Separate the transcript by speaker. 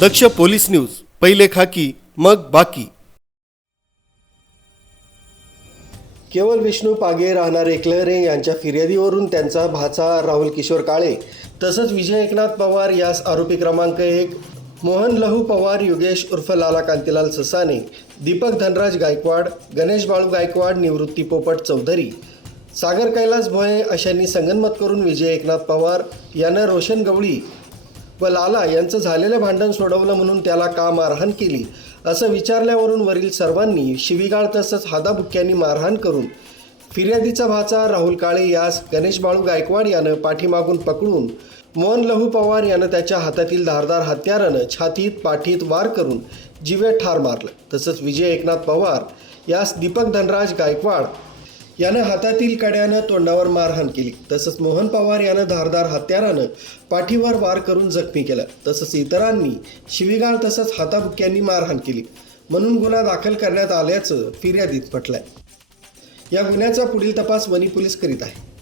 Speaker 1: दक्ष police news पहिले खाकी मग बाकी. केवळ विष्णू पागे राहणारे एकलहरे यांच्या फिर्यादीवरून त्यांचा भाचा राहुल किशोर काळे तसंच विजय एकनाथ पवार यास आरोपी क्रमांक एक मोहन लहू पवार योगेश उर्फ लाला कांतीलाल ससाने दीपक धनराज गायकवाड गणेश बाळू गायकवाड निवृत्ती पोपट चौधरी सागर कैलास भोये अशांनी संगनमत करून विजय एकनाथ पवार यानं रोशन गवळी व लाला यांचं झालेलं भांडण सोडवलं म्हणून त्याला का मारहाण केली? असं विचारल्यावरून वरील सर्वांनी शिवीगाळ तसंच हादाबुक्क्यांनी मारहाण करून फिर्यादीचा भाचा राहुल काळे यास गणेश बाळू गायकवाड यानं पाठीमागून पकडून मोहन लहू पवार यानं त्याच्या हातातील धारदार हत्यारानं छातीत पाठीत वार करून जिवे ठार मारलं. तसंच विजय एकनाथ पवार यास दीपक धनराज गायकवाड यानं हातातील कड्यानं तोंडावर मारहाण केली. तसंच मोहन पवार यानं धारदार हत्यारानं पाठीवर वार करून जखमी केलं. तसंच इतरांनी शिवीगाळ तसंच हाताबुक्यांनी मारहाण केली. म्हणून गुन्हा दाखल करण्यात आल्याचं फिर्यादीत म्हटलंय. या गुन्ह्याचा पुढील तपास वनी पोलीस करीत आहे